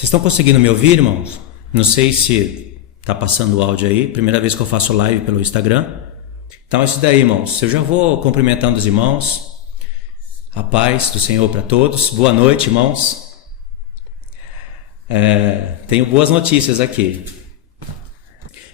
Vocês estão conseguindo me ouvir, irmãos? Não sei se está passando o áudio aí. Primeira vez que eu faço live pelo Instagram. Então é isso daí, irmãos. Eu já vou cumprimentando os irmãos. A paz do Senhor para todos. Boa noite, irmãos. Tenho boas notícias aqui.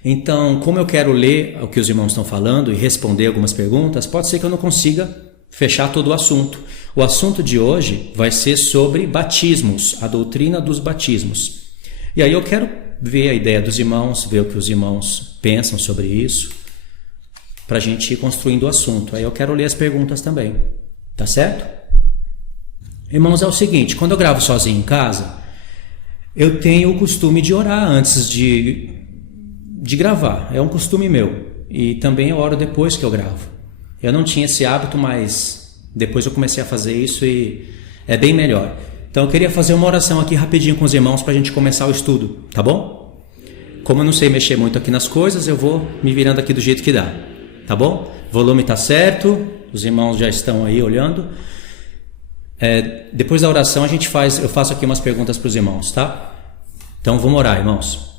Então, como eu quero ler o que os irmãos estão falando e responder algumas perguntas, pode ser que eu não consiga fechar todo o assunto. O assunto de hoje vai ser sobre batismos, a doutrina dos batismos. E aí eu quero ver a ideia dos irmãos, ver o que os irmãos pensam sobre isso, para a gente ir construindo o assunto. Aí eu quero ler as perguntas também, tá certo? Irmãos, é o seguinte, quando eu gravo sozinho em casa, eu tenho o costume de orar antes de gravar, é um costume meu. E também eu oro depois que eu gravo. Eu não tinha esse hábito, mas depois eu comecei a fazer isso e é bem melhor. Então eu queria fazer uma oração aqui rapidinho com os irmãos para a gente começar o estudo, tá bom? Como eu não sei mexer muito aqui nas coisas, eu vou me virando aqui do jeito que dá, tá bom? O volume está certo, os irmãos já estão aí olhando. Depois da oração eu faço aqui umas perguntas para os irmãos, tá? Então vamos orar, irmãos.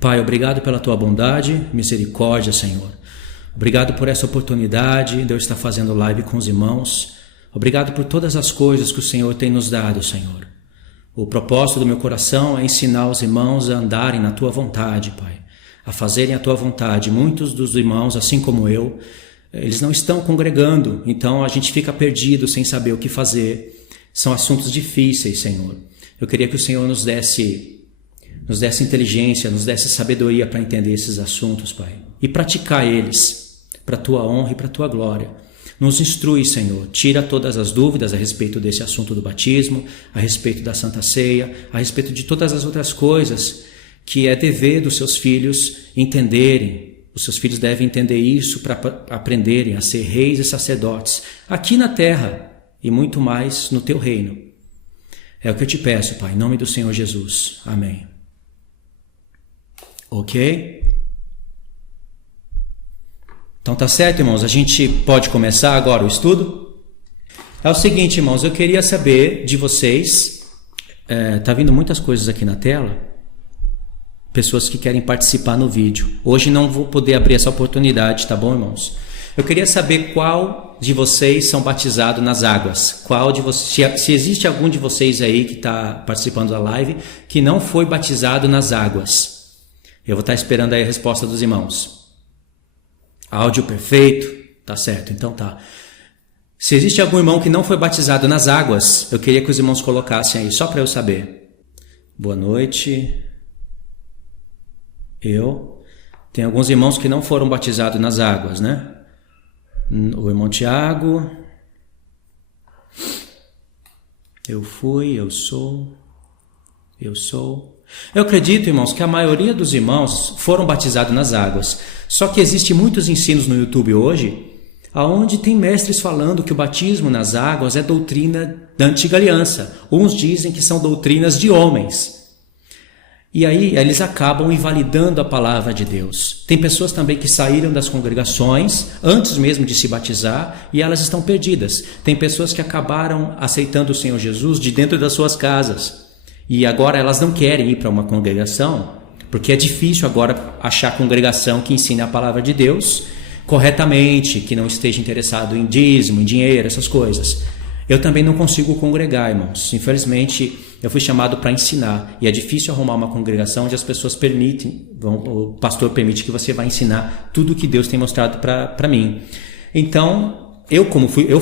Pai, obrigado pela tua bondade, misericórdia, Senhor. Obrigado por essa oportunidade de eu estar fazendo live com os irmãos. Obrigado por todas as coisas que o Senhor tem nos dado, Senhor. O propósito do meu coração é ensinar os irmãos a andarem na tua vontade, Pai. A fazerem a tua vontade. Muitos dos irmãos, assim como eu, eles não estão congregando. Então a gente fica perdido sem saber o que fazer. São assuntos difíceis, Senhor. Eu queria que o Senhor nos desse inteligência, nos desse sabedoria para entender esses assuntos, Pai. E praticar eles para a tua honra e para a tua glória. Nos instrui, Senhor, tira todas as dúvidas a respeito desse assunto do batismo, a respeito da Santa Ceia, a respeito de todas as outras coisas que é dever dos seus filhos entenderem. Os seus filhos devem entender isso para aprenderem a ser reis e sacerdotes aqui na terra e muito mais no teu reino. É o que eu te peço, Pai, em nome do Senhor Jesus. Amém. Ok? Então tá certo, irmãos, a gente pode começar agora o estudo? É o seguinte, irmãos, eu queria saber de vocês, tá vindo muitas coisas aqui na tela, pessoas que querem participar no vídeo. Hoje não vou poder abrir essa oportunidade, tá bom, irmãos? Eu queria saber qual de vocês são batizados nas águas, se existe algum de vocês aí que está participando da live que não foi batizado nas águas. Eu vou estar esperando aí a resposta dos irmãos. Áudio perfeito? Tá certo, então tá. Se existe algum irmão que não foi batizado nas águas, eu queria que os irmãos colocassem aí, só para eu saber. Boa noite. Tem alguns irmãos que não foram batizados nas águas, né? O irmão Tiago. Eu fui, eu sou. Eu acredito, irmãos, que a maioria dos irmãos foram batizados nas águas. Só que existem muitos ensinos no YouTube hoje, onde tem mestres falando que o batismo nas águas é doutrina da antiga aliança. Uns dizem que são doutrinas de homens. E aí eles acabam invalidando a palavra de Deus. Tem pessoas também que saíram das congregações antes mesmo de se batizar e elas estão perdidas. Tem pessoas que acabaram aceitando o Senhor Jesus de dentro das suas casas. E agora elas não querem ir para uma congregação, porque é difícil agora achar congregação que ensine a palavra de Deus corretamente, que não esteja interessado em dízimo, em dinheiro, essas coisas. Eu também não consigo congregar, irmãos. Infelizmente, eu fui chamado para ensinar. E é difícil arrumar uma congregação onde as pessoas o pastor permite que você vá ensinar tudo o que Deus tem mostrado para mim. Então, eu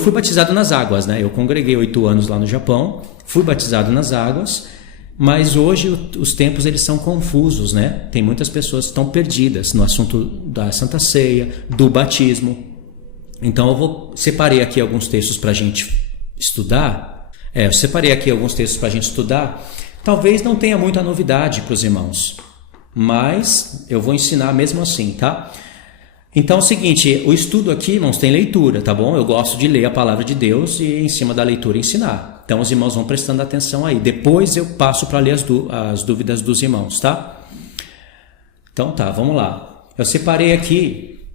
fui batizado nas águas, né? Eu congreguei 8 anos lá no Japão, fui batizado nas águas. Mas hoje os tempos eles são confusos, né? Tem muitas pessoas que estão perdidas no assunto da Santa Ceia, do batismo. Então eu separei aqui alguns textos para a gente estudar. Talvez não tenha muita novidade para os irmãos, mas eu vou ensinar mesmo assim, tá? Então é o seguinte, o estudo aqui, irmãos, tem leitura, tá bom? Eu gosto de ler a palavra de Deus e em cima da leitura ensinar. Então os irmãos vão prestando atenção aí. Depois eu passo para ler as dúvidas dos irmãos, tá? Então tá, vamos lá. Eu separei aqui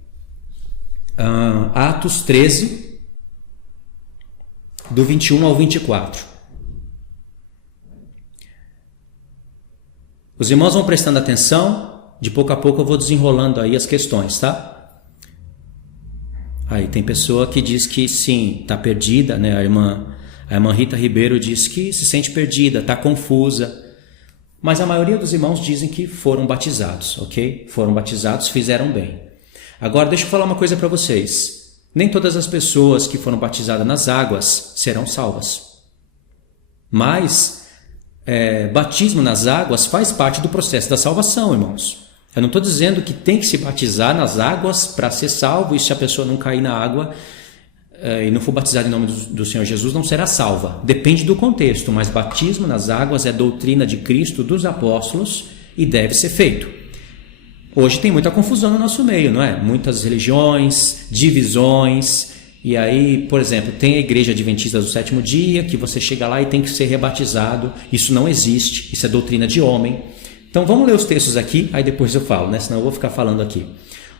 Atos 13, do 21 ao 24. Os irmãos vão prestando atenção, de pouco a pouco eu vou desenrolando aí as questões, tá? Aí tem pessoa que diz que sim, está perdida, né? A irmã Rita Ribeiro diz que se sente perdida, está confusa. Mas a maioria dos irmãos dizem que foram batizados, ok? Foram batizados, fizeram bem. Agora deixa eu falar uma coisa para vocês. Nem todas as pessoas que foram batizadas nas águas serão salvas. Mas batismo nas águas faz parte do processo da salvação, irmãos. Eu não estou dizendo que tem que se batizar nas águas para ser salvo, e se a pessoa não cair na água e não for batizada em nome do Senhor Jesus, não será salva. Depende do contexto, mas batismo nas águas é doutrina de Cristo, dos apóstolos, e deve ser feito. Hoje tem muita confusão no nosso meio, não é? Muitas religiões, divisões, e aí, por exemplo, tem a Igreja Adventista do Sétimo Dia, que você chega lá e tem que ser rebatizado. Isso não existe, isso é doutrina de homem. Então vamos ler os textos aqui, aí depois eu falo, né? Senão eu vou ficar falando aqui.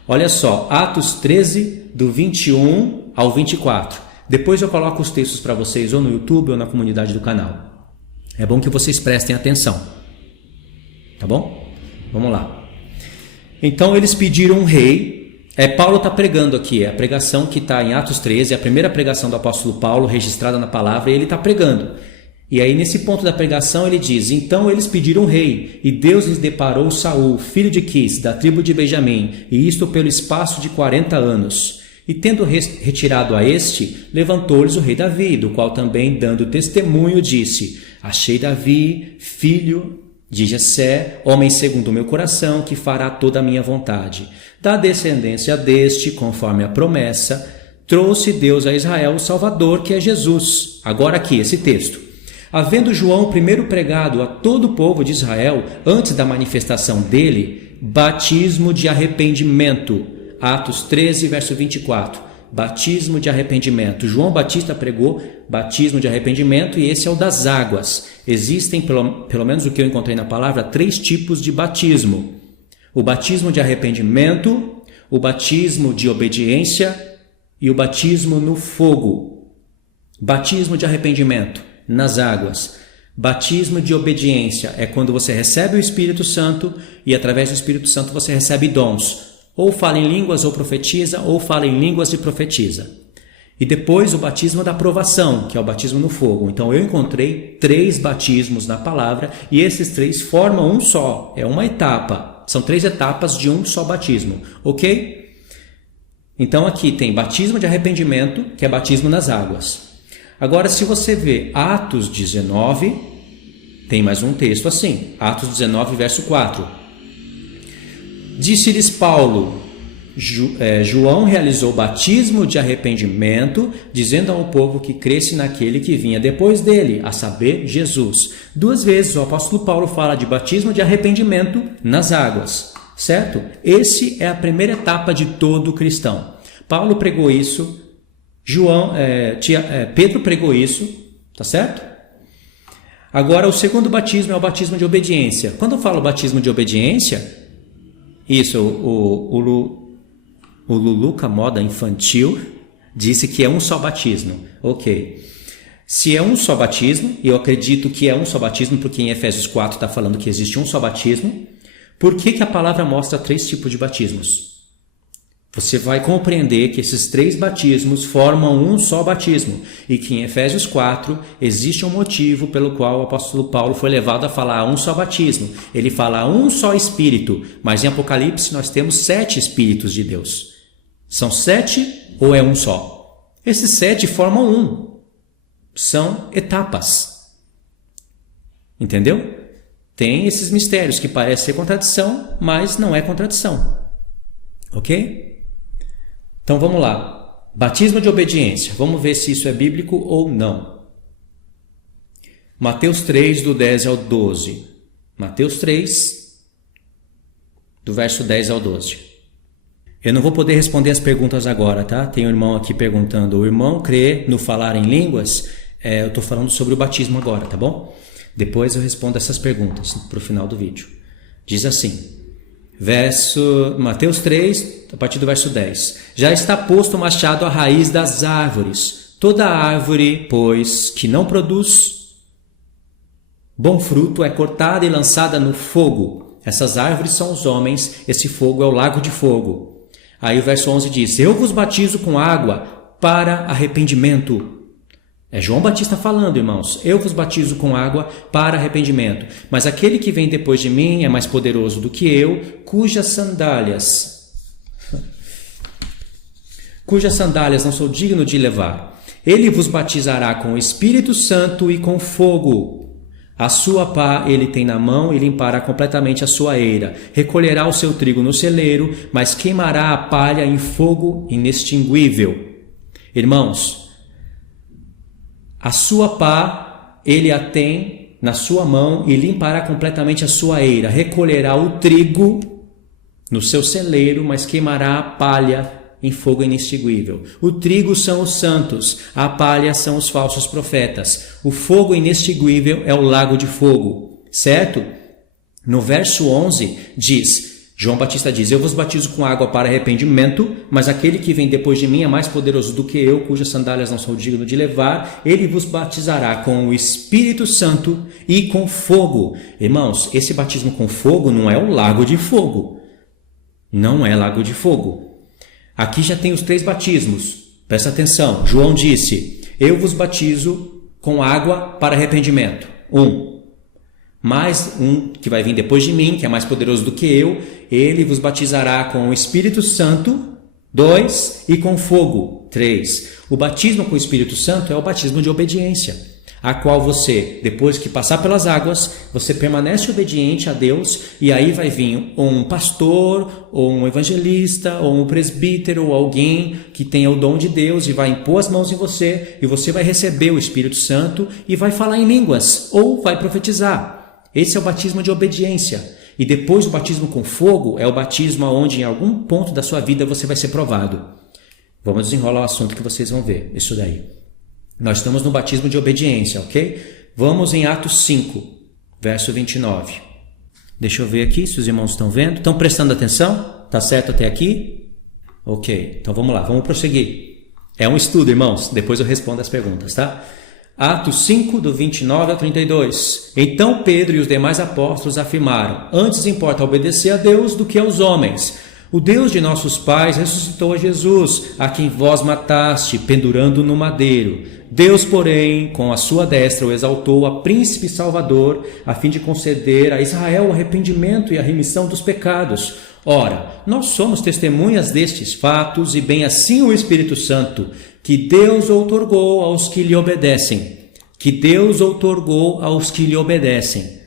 Olha só, Atos 13, do 21 ao 24. Depois eu coloco os textos para vocês ou no YouTube ou na comunidade do canal. É bom que vocês prestem atenção. Tá bom? Vamos lá. Então eles pediram um rei. Paulo está pregando aqui, é a pregação que está em Atos 13, é a primeira pregação do apóstolo Paulo registrada na palavra, e ele está pregando. E aí nesse ponto da pregação ele diz: então eles pediram um rei, e Deus lhes deparou Saul, filho de Quis, da tribo de Benjamim, e isto pelo espaço de 40 anos. E tendo retirado a este, levantou-lhes o rei Davi, do qual também, dando testemunho, disse: achei Davi, filho de Jessé, homem segundo o meu coração, que fará toda a minha vontade. Da descendência deste, conforme a promessa, trouxe Deus a Israel o Salvador, que é Jesus. Agora aqui, esse texto. Havendo João primeiro pregado a todo o povo de Israel, antes da manifestação dele, batismo de arrependimento. Atos 13, verso 24. Batismo de arrependimento. João Batista pregou batismo de arrependimento, e esse é o das águas. Existem, pelo menos o que eu encontrei na palavra, 3 tipos de batismo. O batismo de arrependimento, o batismo de obediência e o batismo no fogo. Batismo de arrependimento nas águas. Batismo de obediência é quando você recebe o Espírito Santo e através do Espírito Santo você recebe dons. Ou fala em línguas ou profetiza, ou fala em línguas e profetiza. E depois o batismo da aprovação, que é o batismo no fogo. Então eu encontrei 3 batismos na palavra, e esses 3 formam um só. É uma etapa. São 3 etapas de um só batismo. Ok? Então aqui tem batismo de arrependimento, que é batismo nas águas. Agora, se você vê Atos 19, tem mais um texto assim. Atos 19, verso 4. Disse-lhes Paulo: João realizou batismo de arrependimento, dizendo ao povo que cresce naquele que vinha depois dele, a saber, Jesus. 2 vezes o apóstolo Paulo fala de batismo de arrependimento nas águas, certo? Esse é a primeira etapa de todo cristão. Paulo pregou isso, Pedro pregou isso, tá certo? Agora o segundo batismo é o batismo de obediência. Quando eu falo batismo de obediência, isso, o Luluca Moda Infantil disse que é um só batismo. Ok. Se é um só batismo, e eu acredito que é um só batismo, porque em Efésios 4 está falando que existe um só batismo, por que a palavra mostra 3 tipos de batismos? Você vai compreender que esses 3 batismos formam um só batismo, e que em Efésios 4 existe um motivo pelo qual o apóstolo Paulo foi levado a falar um só batismo. Ele fala um só Espírito, mas em Apocalipse nós temos 7 Espíritos de Deus. São 7 ou é um só? Esses 7 formam um. São etapas. Entendeu? Tem esses mistérios que parecem ser contradição, mas não é contradição. Ok? Então vamos lá. Batismo de obediência. Vamos ver se isso é bíblico ou não. Mateus 3, do 10 ao 12. Mateus 3, do verso 10 ao 12. Eu não vou poder responder as perguntas agora, tá? Tem um irmão aqui perguntando: o irmão crê no falar em línguas? Eu estou falando sobre o batismo agora, tá bom? Depois eu respondo essas perguntas para o final do vídeo. Diz assim, Mateus 3, a partir do verso 10. Já está posto o machado à raiz das árvores. Toda árvore, pois, que não produz bom fruto é cortada e lançada no fogo. Essas árvores são os homens, esse fogo é o lago de fogo. Aí o verso 11 diz: eu vos batizo com água para arrependimento. É João Batista falando, irmãos. Eu vos batizo com água para arrependimento. Mas aquele que vem depois de mim é mais poderoso do que eu, cujas sandálias não sou digno de levar. Ele vos batizará com o Espírito Santo e com fogo. A sua pá ele tem na mão e limpará completamente a sua eira. Recolherá o seu trigo no celeiro, mas queimará a palha em fogo inextinguível. Irmãos, a sua pá ele a tem na sua mão e limpará completamente a sua eira. Recolherá o trigo no seu celeiro, mas queimará a palha em fogo inextinguível. O trigo são os santos, a palha são os falsos profetas. O fogo inextinguível é o lago de fogo, certo? No verso 11 João Batista diz: eu vos batizo com água para arrependimento, mas aquele que vem depois de mim é mais poderoso do que eu, cujas sandálias não sou digno de levar. Ele vos batizará com o Espírito Santo e com fogo. Irmãos, esse batismo com fogo não é o lago de fogo. Não é lago de fogo. Aqui já tem os 3 batismos. Presta atenção. João disse: eu vos batizo com água para arrependimento. 1. Mais um que vai vir depois de mim, que é mais poderoso do que eu, ele vos batizará com o Espírito Santo. 2. E com fogo. 3. O batismo com o Espírito Santo é o batismo de obediência, a qual você, depois que passar pelas águas, você permanece obediente a Deus, e aí vai vir um pastor, ou um evangelista, ou um presbítero, ou alguém que tenha o dom de Deus e vai impor as mãos em você, e você vai receber o Espírito Santo e vai falar em línguas, ou vai profetizar. Esse é o batismo de obediência. E depois o batismo com fogo é o batismo onde em algum ponto da sua vida você vai ser provado. Vamos desenrolar o assunto que vocês vão ver, isso daí. Nós estamos no batismo de obediência, ok? Vamos em Atos 5, verso 29. Deixa eu ver aqui se os irmãos estão vendo. Estão prestando atenção? Tá certo até aqui? Ok, então vamos lá, vamos prosseguir. É um estudo, irmãos. Depois eu respondo as perguntas, tá? Atos 5, do 29 ao 32. Então Pedro e os demais apóstolos afirmaram: antes importa obedecer a Deus do que aos homens. O Deus de nossos pais ressuscitou a Jesus, a quem vós mataste, pendurando no madeiro. Deus, porém, com a sua destra o exaltou a príncipe salvador, a fim de conceder a Israel o arrependimento e a remissão dos pecados. Ora, nós somos testemunhas destes fatos, e bem assim o Espírito Santo, que Deus outorgou aos que lhe obedecem.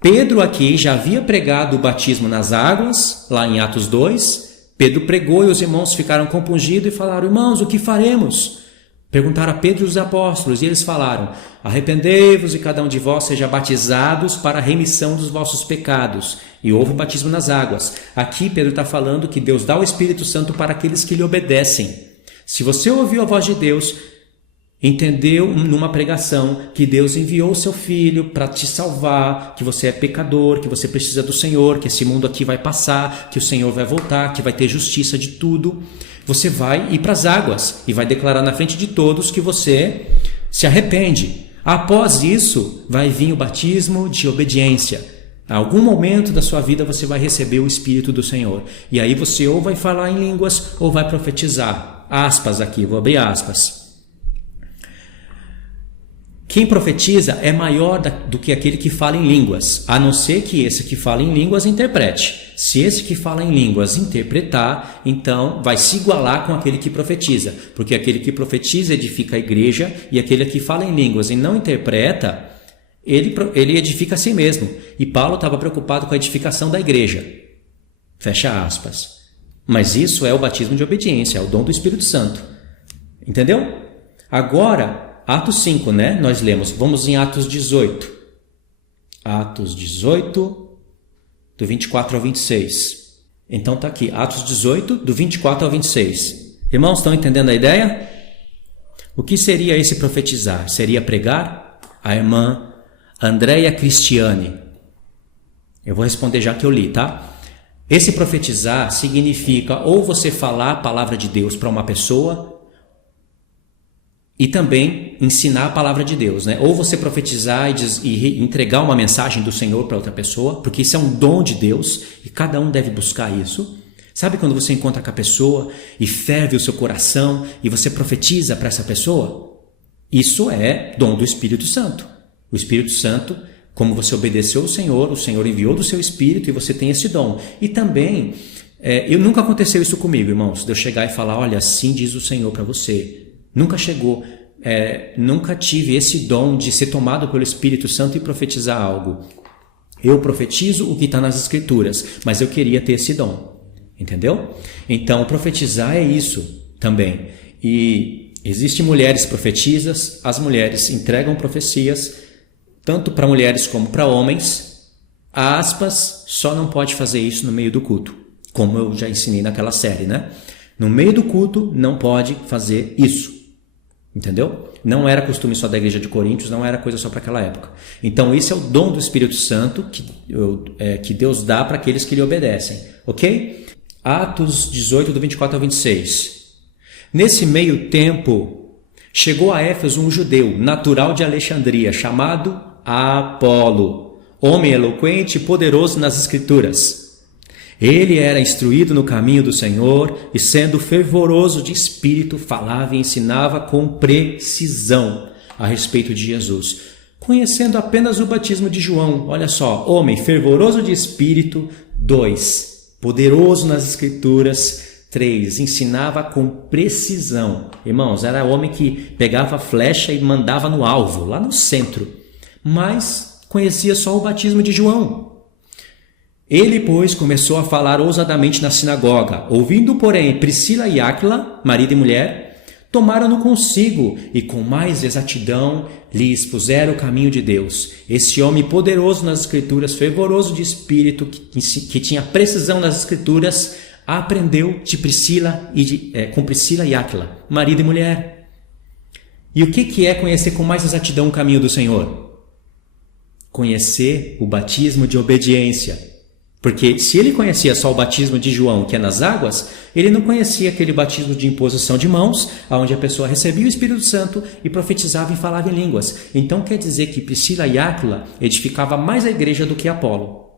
Pedro aqui já havia pregado o batismo nas águas, lá em Atos 2. Pedro pregou e os irmãos ficaram compungidos e falaram: irmãos, o que faremos? Perguntaram a Pedro e os apóstolos, e eles falaram: arrependei-vos e cada um de vós seja batizados para a remissão dos vossos pecados. E houve batismo nas águas. Aqui Pedro está falando que Deus dá o Espírito Santo para aqueles que lhe obedecem. Se você ouviu a voz de Deus, entendeu numa pregação que Deus enviou o seu Filho para te salvar, que você é pecador, que você precisa do Senhor, que esse mundo aqui vai passar, que o Senhor vai voltar, que vai ter justiça de tudo, você vai ir para as águas e vai declarar na frente de todos que você se arrepende. Após isso, vai vir o batismo de obediência. Em algum momento da sua vida você vai receber o Espírito do Senhor. E aí você ou vai falar em línguas ou vai profetizar. Aspas aqui, vou abrir aspas. Quem profetiza é maior do que aquele que fala em línguas, a não ser que esse que fala em línguas interprete. Se esse que fala em línguas interpretar, então vai se igualar com aquele que profetiza, porque aquele que profetiza edifica a igreja, e aquele que fala em línguas e não interpreta, ele edifica a si mesmo. E Paulo estava preocupado com a edificação da igreja. Fecha aspas. Mas isso é o batismo de obediência, é o dom do Espírito Santo. Entendeu? Agora, Atos 5, né? Nós lemos. Vamos em Atos 18. Atos 18, do 24 ao 26. Então está aqui, Atos 18, do 24 ao 26. Irmãos, estão entendendo a ideia? O que seria esse profetizar? Seria pregar? A irmã Andréia Cristiane. Eu vou responder já que eu li, tá? Esse profetizar significa ou você falar a palavra de Deus para uma pessoa, e também ensinar a palavra de Deus, né? Ou você profetizar e entregar uma mensagem do Senhor para outra pessoa, porque isso é um dom de Deus e cada um deve buscar isso. Sabe quando você encontra com a pessoa e ferve o seu coração e você profetiza para essa pessoa? Isso é dom do Espírito Santo. O Espírito Santo, como você obedeceu ao Senhor, o Senhor enviou do seu Espírito e você tem esse dom. E também, nunca aconteceu isso comigo, irmãos, de eu chegar e falar, olha, assim diz o Senhor para você. Nunca chegou, nunca tive esse dom de ser tomado pelo Espírito Santo e profetizar algo. Eu profetizo o que está nas Escrituras, mas eu queria ter esse dom. Entendeu? Então, profetizar é isso também. E existem mulheres profetisas, as mulheres entregam profecias, tanto para mulheres como para homens. Aspas, só não pode fazer isso no meio do culto, como eu já ensinei naquela série, né? No meio do culto, não pode fazer isso. Entendeu? Não era costume só da igreja de Coríntios, não era coisa só para aquela época. Então, esse é o dom do Espírito Santo que Deus dá para aqueles que lhe obedecem. Ok? Atos 18, do 24 ao 26. Nesse meio tempo, chegou a Éfeso um judeu, natural de Alexandria, chamado Apolo, homem eloquente e poderoso nas Escrituras. Ele era instruído no caminho do Senhor e, sendo fervoroso de espírito, falava e ensinava com precisão a respeito de Jesus, conhecendo apenas o batismo de João. Olha só, homem fervoroso de espírito. 2. Poderoso nas Escrituras. 3. Ensinava com precisão. Irmãos, era homem que pegava a flecha e mandava no alvo, lá no centro. Mas conhecia só o batismo de João. Ele, pois, começou a falar ousadamente na sinagoga. Ouvindo, porém, Priscila e Áquila, marido e mulher, tomaram-no consigo e com mais exatidão lhe expuseram o caminho de Deus. Esse homem poderoso nas Escrituras, fervoroso de espírito, que tinha precisão nas Escrituras, aprendeu de Priscila com Priscila e Áquila, marido e mulher. E o que é conhecer com mais exatidão o caminho do Senhor? Conhecer o batismo de obediência. Porque se ele conhecia só o batismo de João, que é nas águas, ele não conhecia aquele batismo de imposição de mãos, onde a pessoa recebia o Espírito Santo e profetizava e falava em línguas. Então quer dizer que Priscila e Áquila edificava mais a igreja do que Apolo.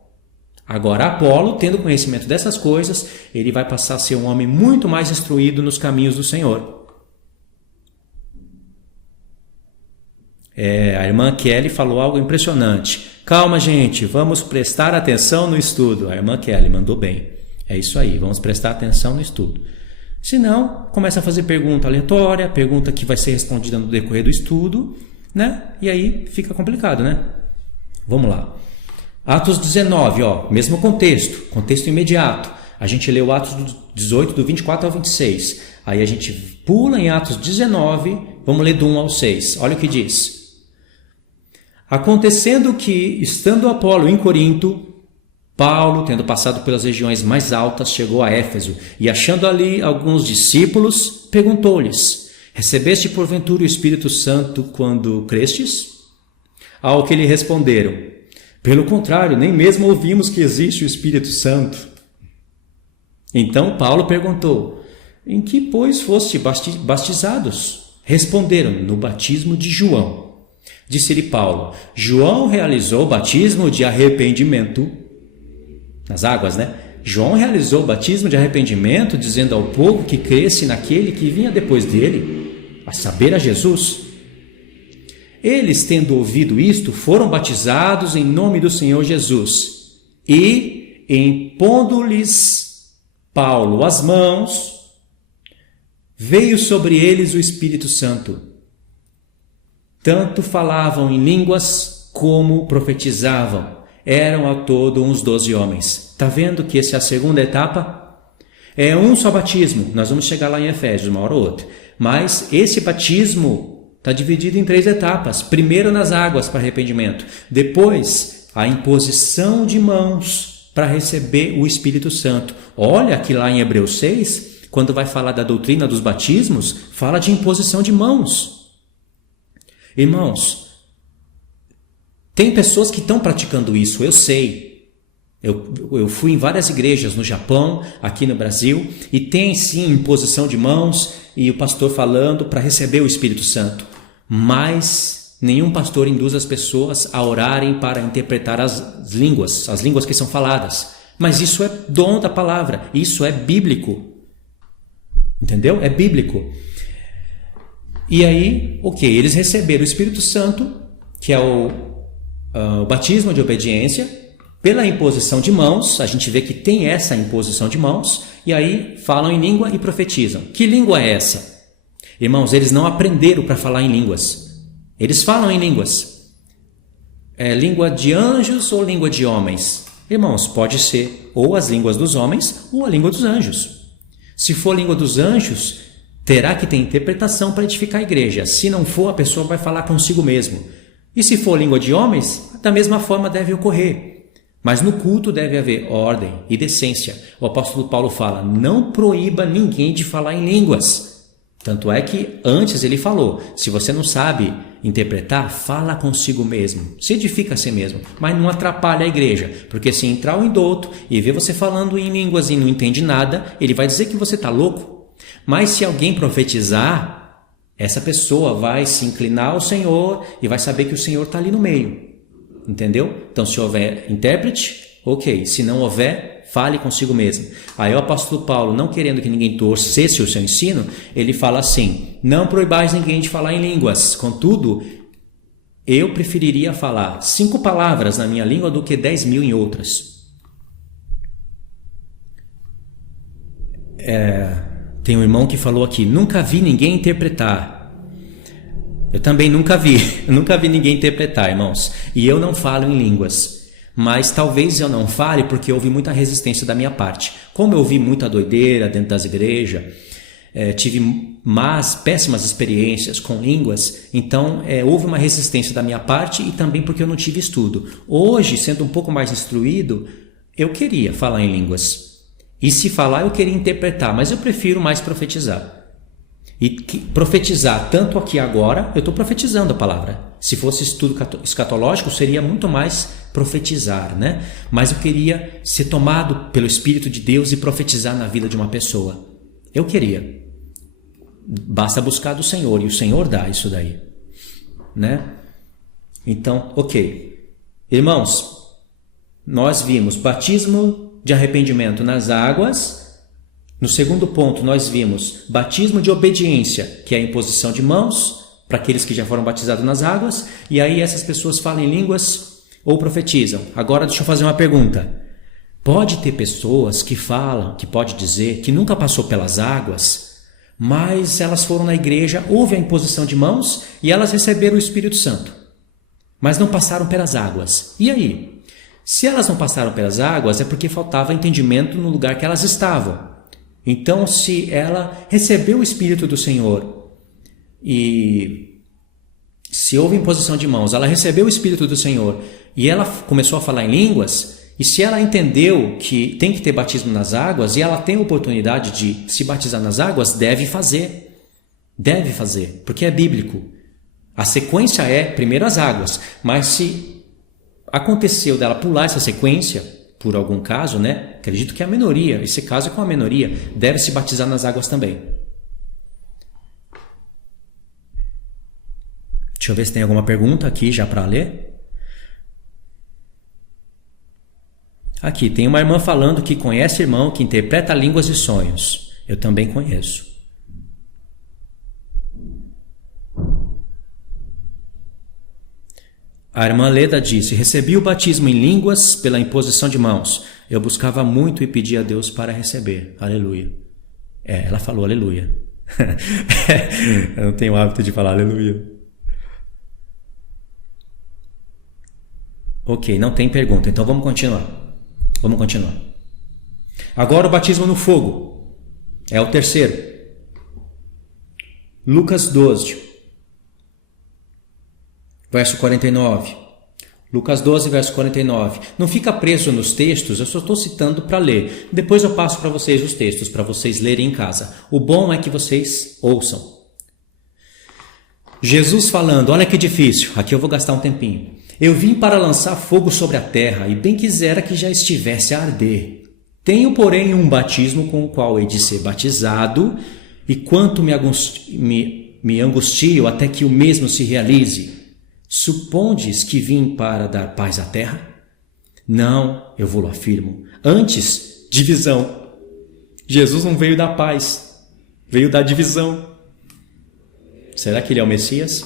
Agora Apolo, tendo conhecimento dessas coisas, ele vai passar a ser um homem muito mais instruído nos caminhos do Senhor. A irmã Kelly falou algo impressionante. Calma, gente, vamos prestar atenção no estudo. A irmã Kelly mandou bem. É isso aí, vamos prestar atenção no estudo. Se não, começa a fazer pergunta aleatória, pergunta que vai ser respondida no decorrer do estudo, né? E aí fica complicado, né? Vamos lá. Atos 19, mesmo contexto imediato. A gente leu Atos 18, do 24 ao 26. Aí a gente pula em Atos 19, vamos ler do 1 ao 6. Olha o que diz. Acontecendo que, estando Apolo em Corinto, Paulo, tendo passado pelas regiões mais altas, chegou a Éfeso e, achando ali alguns discípulos, perguntou-lhes: recebeste porventura o Espírito Santo quando crestes? Ao que lhe responderam: pelo contrário, nem mesmo ouvimos que existe o Espírito Santo. Então Paulo perguntou: em que, pois, foste batizados? Responderam: no batismo de João. Disse-lhe Paulo: João realizou o batismo de arrependimento. Nas águas, né? João realizou o batismo de arrependimento, dizendo ao povo que cresce naquele que vinha depois dele, a saber, a Jesus. Eles, tendo ouvido isto, foram batizados em nome do Senhor Jesus. E, impondo-lhes Paulo as mãos, veio sobre eles o Espírito Santo. Tanto falavam em línguas como profetizavam. Eram ao todo uns 12 homens. Está vendo que essa é a segunda etapa? É um só batismo. Nós vamos chegar lá em Efésios uma hora ou outra. Mas esse batismo está dividido em 3 etapas. Primeiro nas águas para arrependimento. Depois a imposição de mãos para receber o Espírito Santo. Olha que lá em Hebreus 6, quando vai falar da doutrina dos batismos, fala de imposição de mãos. Irmãos, tem pessoas que estão praticando isso, eu sei. Eu fui em várias igrejas no Japão, aqui no Brasil, e tem sim imposição de mãos, e o pastor falando para receber o Espírito Santo. Mas nenhum pastor induz as pessoas a orarem para interpretar as línguas que são faladas. Mas isso é dom da palavra, isso é bíblico. Entendeu? É bíblico. E aí, eles receberam o Espírito Santo, que é o batismo de obediência, pela imposição de mãos. A gente vê que tem essa imposição de mãos, e aí falam em língua e profetizam. Que língua é essa? Irmãos, eles não aprenderam para falar em línguas. Eles falam em línguas. É língua de anjos ou língua de homens? Irmãos, pode ser ou as línguas dos homens ou a língua dos anjos. Se for língua dos anjos, terá que ter interpretação para edificar a igreja. Se não for, a pessoa vai falar consigo mesmo. E se for língua de homens, da mesma forma deve ocorrer. Mas no culto deve haver ordem e decência. O apóstolo Paulo fala, não proíba ninguém de falar em línguas. Tanto é que antes ele falou, se você não sabe interpretar, fala consigo mesmo. Se edifica a si mesmo, mas não atrapalha a igreja. Porque se entrar o indouto e ver você falando em línguas e não entende nada, ele vai dizer que você está louco. Mas se alguém profetizar, essa pessoa vai se inclinar ao Senhor e vai saber que o Senhor está ali no meio. Entendeu? Então se houver intérprete, ok. Se não houver, fale consigo mesmo. Aí o apóstolo Paulo, não querendo que ninguém torcesse o seu ensino, ele fala assim, não proibais ninguém de falar em línguas. Contudo, eu preferiria falar 5 palavras na minha língua do que 10.000 em outras. Tem um irmão que falou aqui, nunca vi ninguém interpretar. Eu também nunca vi ninguém interpretar, irmãos. E eu não falo em línguas. Mas talvez eu não fale porque houve muita resistência da minha parte. Como eu ouvi muita doideira dentro das igrejas, tive péssimas experiências com línguas, então houve uma resistência da minha parte e também porque eu não tive estudo. Hoje, sendo um pouco mais instruído, eu queria falar em línguas. E se falar, eu queria interpretar, mas eu prefiro mais profetizar. E profetizar, tanto aqui agora, eu estou profetizando a palavra. Se fosse estudo escatológico, seria muito mais profetizar, né? Mas eu queria ser tomado pelo Espírito de Deus e profetizar na vida de uma pessoa. Eu queria. Basta buscar do Senhor, e o Senhor dá isso daí, né? Então, ok. Irmãos, nós vimos batismo de arrependimento nas águas. No segundo ponto, nós vimos batismo de obediência, que é a imposição de mãos para aqueles que já foram batizados nas águas, e aí essas pessoas falam em línguas ou profetizam. Agora deixa eu fazer uma pergunta. Pode ter pessoas que falam, que pode dizer que nunca passou pelas águas, mas elas foram na igreja, houve a imposição de mãos e elas receberam o Espírito Santo, mas não passaram pelas águas. E aí? Se elas não passaram pelas águas, é porque faltava entendimento no lugar que elas estavam. Então, se ela recebeu o Espírito do Senhor e se houve imposição de mãos, ela recebeu o Espírito do Senhor e ela começou a falar em línguas, e se ela entendeu que tem que ter batismo nas águas e ela tem a oportunidade de se batizar nas águas, deve fazer, porque é bíblico. A sequência é primeiro as águas, mas se aconteceu dela pular essa sequência, por algum caso, né? Acredito que é a minoria, esse caso é com a minoria, deve se batizar nas águas também. Deixa eu ver se tem alguma pergunta aqui já para ler. Aqui, tem uma irmã falando que conhece irmão que interpreta línguas e sonhos. Eu também conheço. A irmã Leda disse, recebi o batismo em línguas pela imposição de mãos. Eu buscava muito e pedia a Deus para receber. Aleluia. Ela falou aleluia. Eu não tenho o hábito de falar aleluia. Ok, não tem pergunta, então vamos continuar. Agora o batismo no fogo. É o terceiro. Lucas 12. Verso 49. Lucas 12, verso 49. Não fica preso nos textos, eu só estou citando para ler. Depois eu passo para vocês os textos, para vocês lerem em casa. O bom é que vocês ouçam. Jesus falando, olha que difícil, aqui eu vou gastar um tempinho. Eu vim para lançar fogo sobre a terra, e bem quisera que já estivesse a arder. Tenho, porém, um batismo com o qual hei de ser batizado, e quanto me angustio até que o mesmo se realize. Supondes que vim para dar paz à terra? Não, eu vou-lo afirmo. Antes, divisão. Jesus não veio dar paz, veio dar divisão. Será que ele é o Messias?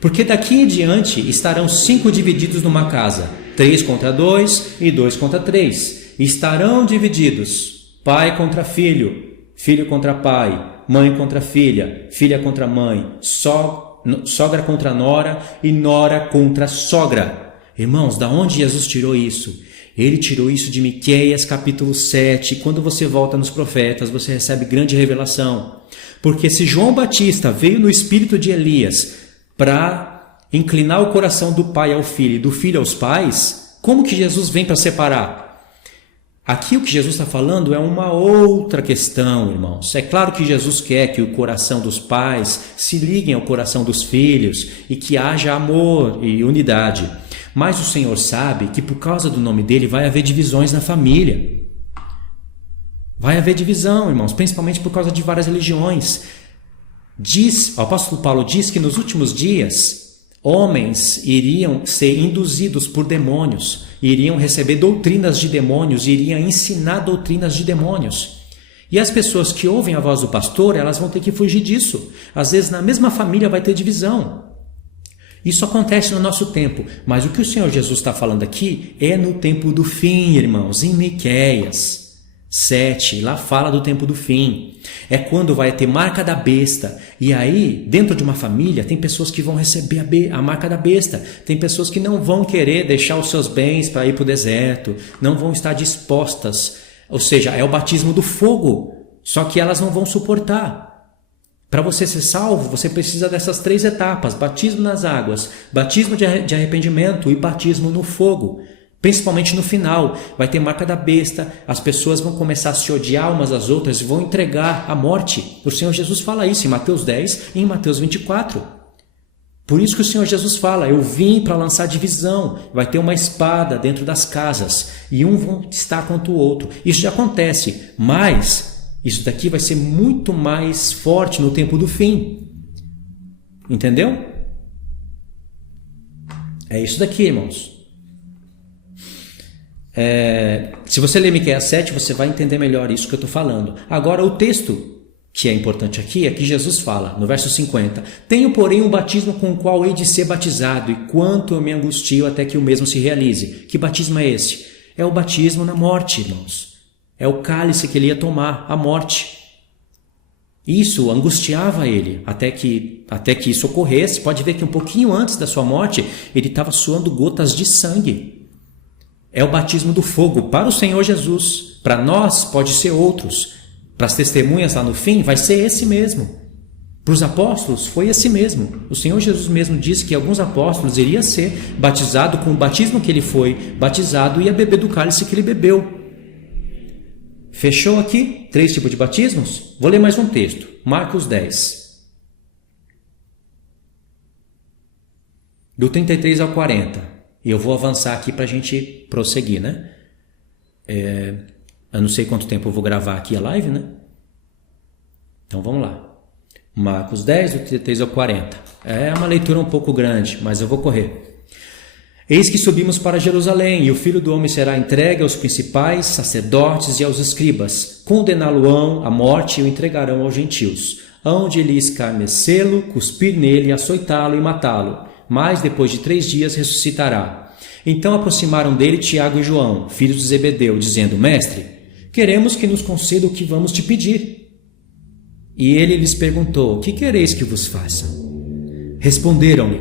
Porque daqui em diante estarão 5 divididos numa casa, 3 contra 2 e 2 contra 3. Estarão divididos, pai contra filho, filho contra pai, mãe contra filha, filha contra mãe, sogra contra nora e nora contra sogra. Irmãos, da onde Jesus tirou isso? Ele tirou isso de Miqueias capítulo 7. Quando você volta nos profetas, você recebe grande revelação. Porque se João Batista veio no espírito de Elias para inclinar o coração do pai ao filho e do filho aos pais, como que Jesus vem para separar? Aqui o que Jesus está falando é uma outra questão, irmãos. É claro que Jesus quer que o coração dos pais se liguem ao coração dos filhos e que haja amor e unidade. Mas o Senhor sabe que por causa do nome dele vai haver divisões na família. Vai haver divisão, irmãos, principalmente por causa de várias religiões. O apóstolo Paulo diz que nos últimos dias, homens iriam ser induzidos por demônios, iriam receber doutrinas de demônios, iriam ensinar doutrinas de demônios. E as pessoas que ouvem a voz do pastor, elas vão ter que fugir disso. Às vezes na mesma família vai ter divisão. Isso acontece no nosso tempo, mas o que o Senhor Jesus está falando aqui é no tempo do fim, irmãos, em Miqueias 7, lá fala do tempo do fim. É quando vai ter marca da besta. E aí, dentro de uma família, tem pessoas que vão receber a marca da besta. Tem pessoas que não vão querer deixar os seus bens para ir para o deserto. Não vão estar dispostas. Ou seja, é o batismo do fogo. Só que elas não vão suportar. Para você ser salvo, você precisa dessas 3 etapas. Batismo nas águas, batismo de arrependimento e batismo no fogo. Principalmente no final, vai ter marca da besta, as pessoas vão começar a se odiar umas às outras e vão entregar a morte. O Senhor Jesus fala isso em Mateus 10 e em Mateus 24. Por isso que o Senhor Jesus fala, eu vim para lançar divisão, vai ter uma espada dentro das casas e um vai estar contra o outro. Isso já acontece, mas isso daqui vai ser muito mais forte no tempo do fim. Entendeu? É isso daqui, irmãos. Se você ler Miqueias 7, você vai entender melhor isso que eu estou falando. Agora, o texto que é importante aqui é que Jesus fala, no verso 50, tenho, porém, um batismo com o qual hei de ser batizado, e quanto eu me angustio até que o mesmo se realize. Que batismo é esse? É o batismo na morte, irmãos. É o cálice que ele ia tomar, a morte. Isso angustiava ele até que isso ocorresse. Pode ver que um pouquinho antes da sua morte, ele estava suando gotas de sangue. É o batismo do fogo para o Senhor Jesus. Para nós pode ser outros. Para as testemunhas lá no fim vai ser esse mesmo. Para os apóstolos foi esse mesmo. O Senhor Jesus mesmo disse que alguns apóstolos iriam ser batizados com o batismo que ele foi batizado e ia beber do cálice que ele bebeu. Fechou aqui 3 tipos de batismos? Vou ler mais um texto. Marcos 10. Do 33 ao 40. E eu vou avançar aqui para a gente prosseguir, né? Eu não sei quanto tempo eu vou gravar aqui a live, né? Então vamos lá. Marcos 10, do 33 ao 40. É uma leitura um pouco grande, mas eu vou correr. Eis que subimos para Jerusalém, e o Filho do Homem será entregue aos principais, sacerdotes e aos escribas. Condená-lo-ão à morte e o entregarão aos gentios, onde ele escarnecê-lo, cuspir nele, açoitá-lo e matá-lo. Mas depois de 3 dias ressuscitará. Então aproximaram dele Tiago e João, filhos de Zebedeu, dizendo, Mestre, queremos que nos conceda o que vamos te pedir. E ele lhes perguntou, que quereis que vos faça? Responderam-lhe,